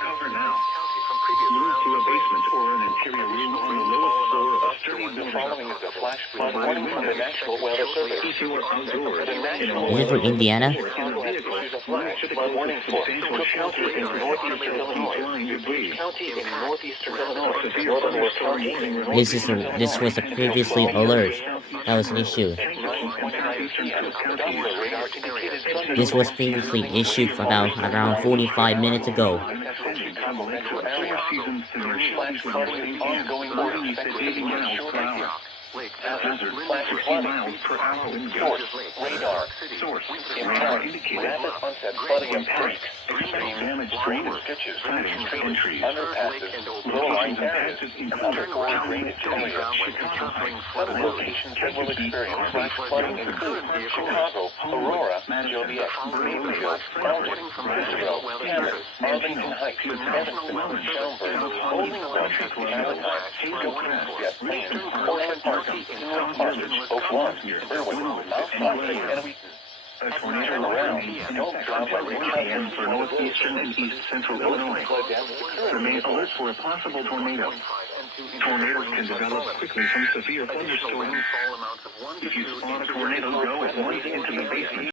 cover now. Move to a basement or an interior room on the lowest floor of a sturdy building. Following is a flash flood warning from the National Weather Service. If you are outdoors, Is it for Indiana? Warning for Cook County in northeastern Illinois. DuPage County in northeastern Illinois. Northern Wisconsin. This was a previously alert that was issued. This was previously issued about around 45 minutes ago. Hazard 60 miles per hour wind gusts. Radar. Source. Indicated. Rapid onset flooding of creeks. Damaged drainage ditches, sidings, entries, underpasses, low-lying areas, in and underground drainage areas. Other locations that will experience flash flooding include Chicago, Aurora, Joliet, Greenville, Elgin, Roosevelt, Hammond, Arlington Heights, Evanston, Schaumburg, Bowling Green, Anaheim, Gilchrist, Jet Plains, Orland Park, North Carthage, Oak Lawn, Berwick, Mount Pleasant, and Wheaton. A tornado warning. Contact 1 a.m. for northeastern and east central Illinois. Remain alert for a possible tornado. Tornadoes can develop quickly from severe thunderstorms. If you spot a tornado, go at once into the basement.